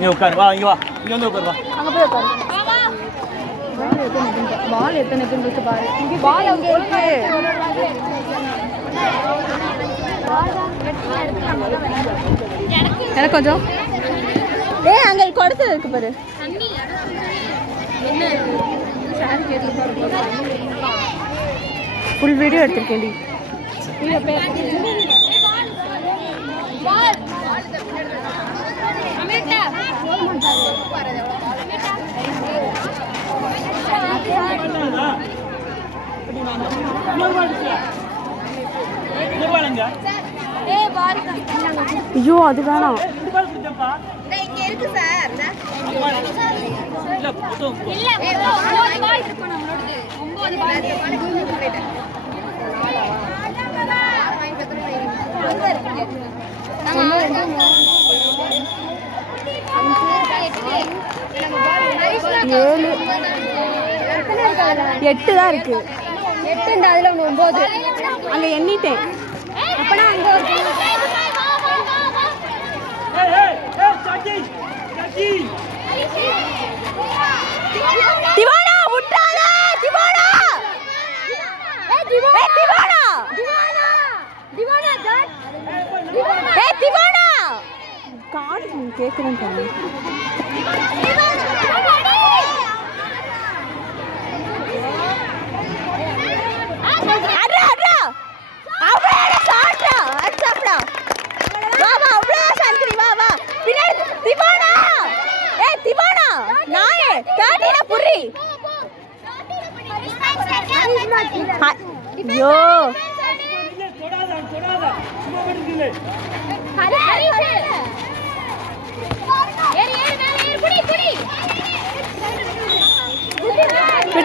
நீ உட்காரு வா இங்க வா இங்க வந்து உட்காரு வா அங்க போய் உட்காரு பால் எத்தனை கிண்டு பாரு பால் அங்க இருக்கு எனக்கு கொஞ்சம் ஏய் அங்க கொடுத்து இருக்கு பாரு ஃபுல் வீடியோ எடுத்துருக்கேன்டி ஐயோ அது வேணாம் ஏழு 8 தான் இருக்கு 8 அதுல 9 அங்க எண்ணிட்டேன் அப்பனா அங்க திவானா விட்டால திவானா திவானா திவானா திவானா கார்டு கேக்குறேன் பாரு ஐயோ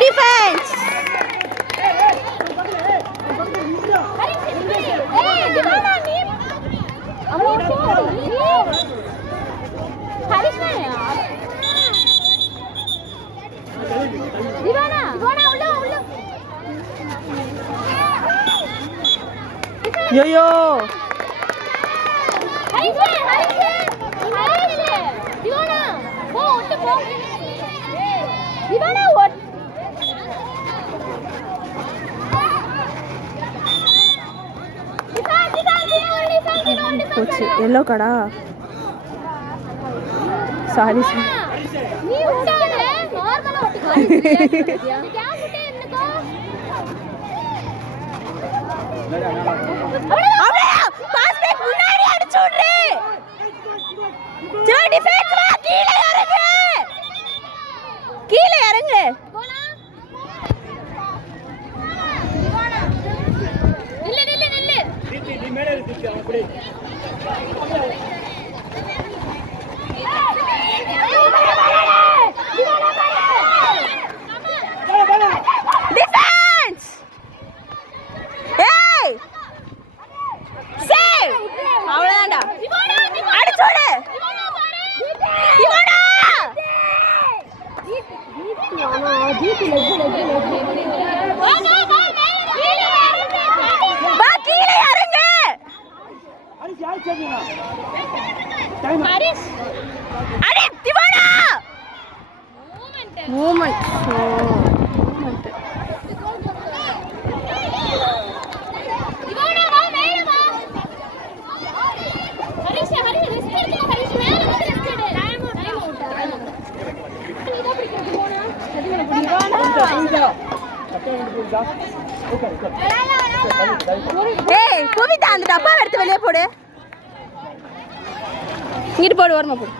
டிஃபென்ஸ் யோயோ போச்சு எல்லோ கடா சாரி சார் கீழே இறங்கு அவ்வளவுதான்டா அடிச்சோடு கோவிதா அந்த டப்பா எடுத்து வெளியே போடு இங்கிட்டு போடு ஓரமா போடு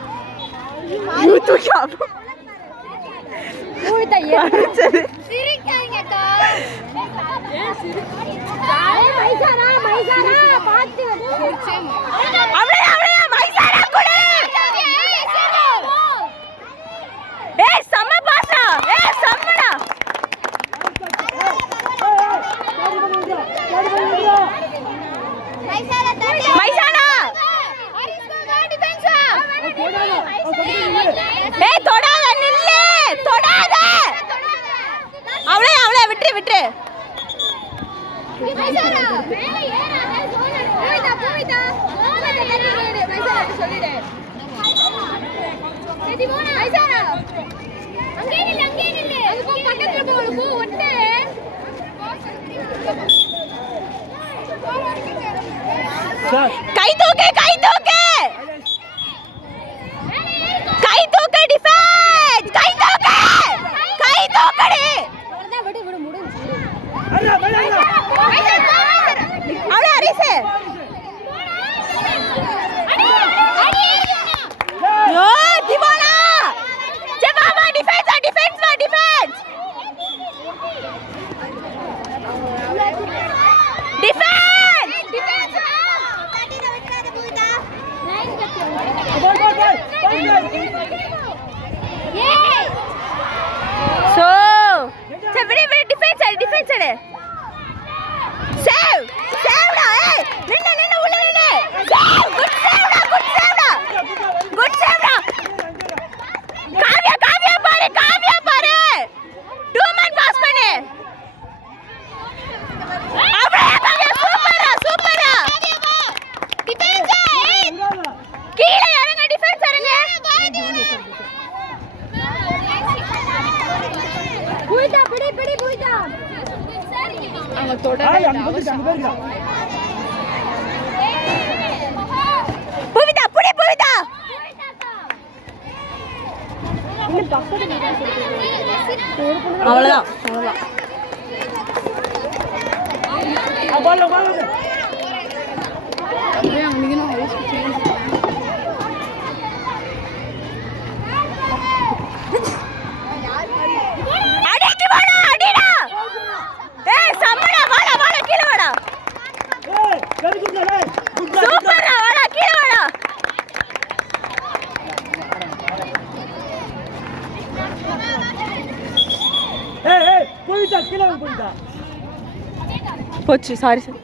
கை தூக்கு கை தூக்கு கை தூக்கு டிஃபென்ஸ் கை தூக்கு கை தூக்குடி விடு விடு முடிஞ்சு அவ்வளோ அரிசு யோ திவானா ஜவாபா டிஃபென்ஸ் டிஃபென்ஸ் வா டிஃபென்ஸ் டிஃபென்ஸ் டிஃபென்ஸ் சோ விடு விடு டிஃபென்ஸ் எடு சேவ் சேவ்டா ஏய் நின்னு நின்னு உள்ள நின்னு சேவ் குட் சேவ்டா குட் சேவ்டா காவ்யா பாரு 2 மேன் பாஸ் பண்ணு அப்படியே காவ்யா சூப்பரா டிஃபென்ஸ் கீழ இறங்க டிஃபென்ஸ் இறங்க புய்தா பிடி புய்தா அவங்க தொடவே புவிதா புவிதா அவ்வளவுதான் போச்சு சாரி சார்